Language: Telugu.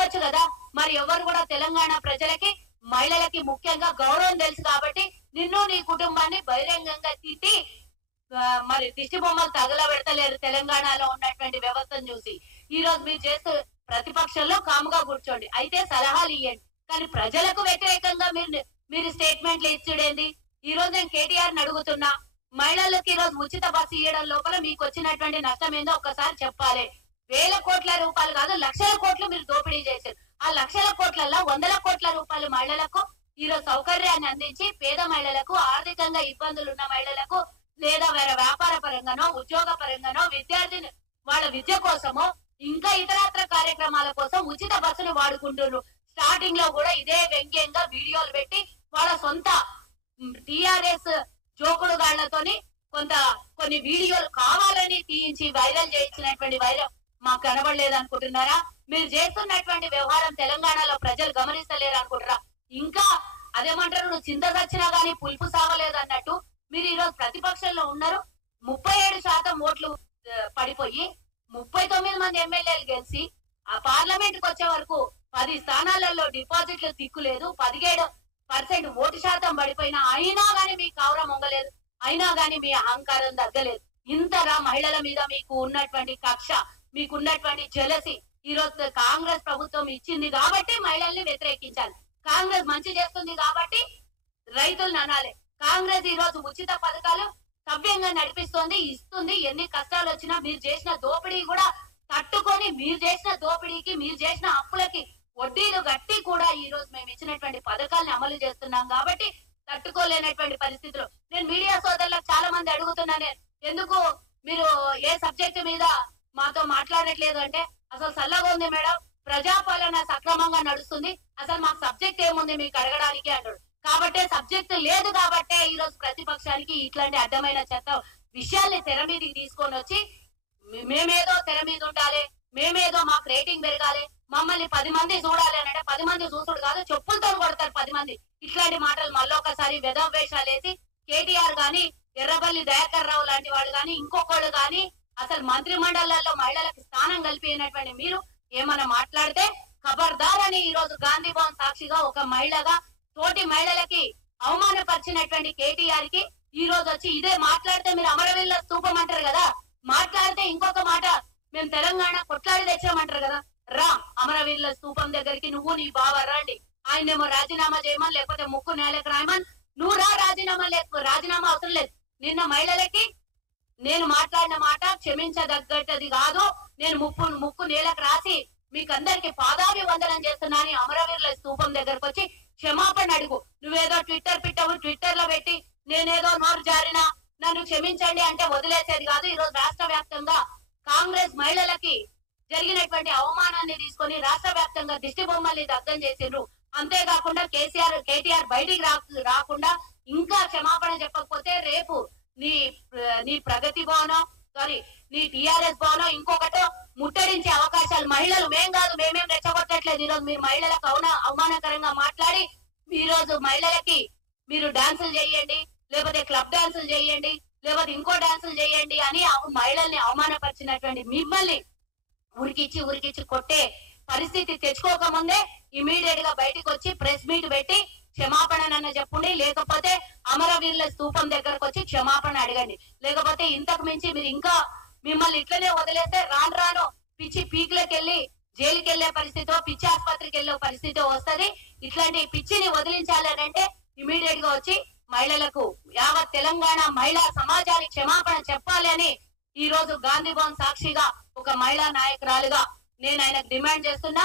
అడగొచ్చు కదా. మరి ఎవరు కూడా తెలంగాణ ప్రజలకి మహిళలకి ముఖ్యంగా గౌరవం తెలుసు కాబట్టి నిన్ను నీ కుటుంబాన్ని బహిరంగంగా తిట్టి మరి దిష్టి బొమ్మలు తగలబెడతలేరు తెలంగాణలో ఉన్నటువంటి వ్యవస్థను చూసి. ఈ రోజు మీరు చేస్తూ ప్రతిపక్షంలో కాముగా కూర్చోండి, అయితే సలహాలు ఇయ్యండి, కానీ ప్రజలకు వ్యతిరేకంగా మీరు స్టేట్మెంట్లు ఇచ్చుడేంది? ఈ రోజు నేను కేటీఆర్ ని అడుగుతున్నా, మహిళలకు ఈ రోజు ఉచిత బస్సు ఇవ్వడం లోపల మీకు వచ్చినటువంటి నష్టం ఏందో ఒక్కసారి చెప్పాలి. వేల కోట్ల రూపాయలు కాదు, లక్షల కోట్లు మీరు దోపిడీ చేశారు. ఆ లక్షల కోట్లలో వందల కోట్ల రూపాయలు మహిళలకు ఈ రోజు సౌకర్యాన్ని అందించి పేద మహిళలకు, ఆర్థికంగా ఇబ్బందులు ఉన్న మహిళలకు, లేదా వేరే వ్యాపార పరంగానో ఉద్యోగ పరంగానో విద్యార్థిని వాళ్ళ విద్య కోసమో ఇంకా ఇతరత్ర కార్యక్రమాల కోసం ఉచిత బస్సును వాడుకుంటున్నారు. స్టార్టింగ్ లో కూడా ఇదే వ్యంగ్యంగా వీడియోలు పెట్టి వాళ్ళ సొంత టిఆర్ఎస్ జోకుడుగాళ్లతోని కొన్ని వీడియోలు కావాలని తీయించి వైరల్ చేయించినటువంటి వైరల్ మాకు కనబడలేదు అనుకుంటున్నారా? మీరు చేస్తున్నటువంటి వ్యవహారం తెలంగాణలో ప్రజలు గమనిస్తలేరు అనుకుంటారా? ఇంకా అదేమంటారు, నువ్వు చింత చచ్చినా గానీ పులుపు సావలేదు అన్నట్టు మీరు ఈ రోజు ప్రతిపక్షంలో ఉన్నారు. 37% ఓట్లు పడిపోయి 39 మంది ఎమ్మెల్యేలు గెలిచి ఆ పార్లమెంట్ కు వచ్చే వరకు 10 స్థానాలలో డిపాజిట్లు తిక్కులేదు, 17% ఓటు శాతం పడిపోయినా అయినా గానీ మీ కౌరం మొంగలేదు, అయినా గానీ మీ అహంకారం తగ్గలేదు. ఇంతగా మహిళల మీద మీకు ఉన్నటువంటి కక్ష, మీకున్నటువంటి జలసి ఈ రోజు కాంగ్రెస్ ప్రభుత్వం ఇచ్చింది కాబట్టి మహిళల్ని వ్యతిరేకించాలి. కాంగ్రెస్ మంచి చేస్తుంది కాబట్టి రైతులను అనాలి. కాంగ్రెస్ ఈ రోజు ఉచిత పథకాలు సవ్యంగా నడిపిస్తోంది, ఇస్తుంది. ఎన్ని కష్టాలు వచ్చినా మీరు చేసిన దోపిడీ కూడా తట్టుకొని, మీరు చేసిన దోపిడీకి, మీరు చేసిన అప్పులకి వడ్డీలు గట్టి కూడా ఈ రోజు మేము ఇచ్చినటువంటి పథకాలను అమలు చేస్తున్నాం కాబట్టి తట్టుకోలేనటువంటి పరిస్థితులు. నేను మీడియా సోదరులకు చాలా మంది అడుగుతున్నాను, ఎందుకు మీరు ఏ సబ్జెక్టు మీద మాతో మాట్లాడట్లేదు అంటే, అసలు సల్లగా ఉంది మేడం, ప్రజాపాలన సక్రమంగా నడుస్తుంది, అసలు మాకు సబ్జెక్ట్ ఏముంది మీకు అడగడానికి అంటాడు. కాబట్టే సబ్జెక్ట్ లేదు కాబట్టే ఈ రోజు ప్రతిపక్షానికి ఇట్లాంటి అడ్డమైన చెత్త విషయాల్ని తెర మీదకి తీసుకొని వచ్చి మేమేదో తెర మీద ఉండాలి, మేమేదో మాకు రేటింగ్ పెరగాలి, మమ్మల్ని 10 మంది చూడాలి అని అంటే 10 మంది చూసుడు కాదు, చెప్పులతో కొడతారు 10 మంది. ఇట్లాంటి మాటలు మళ్ళొకసారి వేషాలు వేసి కేటీఆర్ గాని, ఎర్రబల్లి దయాకర్ రావు లాంటి వాళ్ళు గాని, ఇంకొకళ్ళు గాని, అసలు మంత్రి మండలాల్లో మహిళలకు స్థానం కల్పినటువంటి మీరు ఏమన్నా మాట్లాడితే ఖబర్దార్ అని ఈ రోజు గాంధీ భవన్ సాక్షిగా ఒక మహిళగా తోటి మహిళలకి అవమానపరిచినటువంటి కేటీఆర్ కి ఈ రోజు వచ్చి ఇదే మాట్లాడితే మీరు అమరవీరుల స్తూపం అంటారు కదా, మాట్లాడితే ఇంకొక మాట మేము తెలంగాణ కొట్లాడి తెచ్చామంటారు కదా. రా అమరవీరుల స్తూపం దగ్గరికి నువ్వు నీ బావ రండి, ఆయనేమో రాజీనామా చేయమని లేకపోతే ముక్కు నేలకు రాయమని, నువ్వు రా, రాజీనామా అవసరం లేదు. నిన్న మహిళలకి నేను మాట్లాడిన మాట క్షమించదగ్గది కాదు, నేను ముక్కు నేలకు రాసి మీకందరికి పాదాభివందనం చేస్తున్నాను, అమరవీరుల స్తూపం దగ్గరకు వచ్చి క్షమాపణ అడుగు. నువ్వేదో ట్విట్టర్ లో పెట్టి నేనేదో నోరు జారినా నన్ను క్షమించండి అంటే వదిలేసేది కాదు. ఈ రోజు రాష్ట్ర వ్యాప్తంగా కాంగ్రెస్ మహిళలకి జరిగినటువంటి అవమానాన్ని తీసుకొని రాష్ట్ర వ్యాప్తంగా దిష్టి బొమ్మల్ని దగ్ధం చేసిండ్రు. అంతేకాకుండా కేటీఆర్ బయటికి రాకుండా ఇంకా క్షమాపణ చెప్పకపోతే రేపు నీ ప్రగతి భవనం నీ టిఆర్ఎస్ భవనం ఇంకొకటో ముట్టడించే అవకాశాలు. మహిళలు మేమేం రెచ్చగొట్టట్లేదు. ఈరోజు మీరు మహిళలకు అవమానకరంగా మాట్లాడి ఈ రోజు మహిళలకి మీరు డాన్సులు చేయండి, లేకపోతే క్లబ్ డాన్సులు చేయండి, లేకపోతే ఇంకో డాన్సులు చేయండి అని మహిళల్ని అవమానపరిచినటువంటి మిమ్మల్ని ఉరికిచ్చి కొట్టే పరిస్థితి తెచ్చుకోకముందే ఇమీడియట్ గా బయటకు వచ్చి ప్రెస్ మీట్ పెట్టి క్షమాపణ చెప్పండి, లేకపోతే అమరవీరుల స్తూపం దగ్గరకు వచ్చి క్షమాపణ అడగండి. లేకపోతే ఇంతకు మించి మీరు ఇంకా మిమ్మల్ని ఇట్లనే వదిలేస్తే రాను పిచ్చి పీకులకు వెళ్ళి జైలుకి వెళ్లే పరిస్థితి, పిచ్చి ఆసుపత్రికి వెళ్లే పరిస్థితి వస్తది. ఇట్లాంటి పిచ్చిని వదిలించాలి అని అంటే ఇమీడియట్ గా వచ్చి మహిళలకు, యావత్ తెలంగాణ మహిళా సమాజానికి క్షమాపణ చెప్పాలి అని ఈ రోజు గాంధీ భవన్ సాక్షిగా ఒక మహిళా నాయకురాలుగా నేను ఆయనకు డిమాండ్ చేస్తున్నా.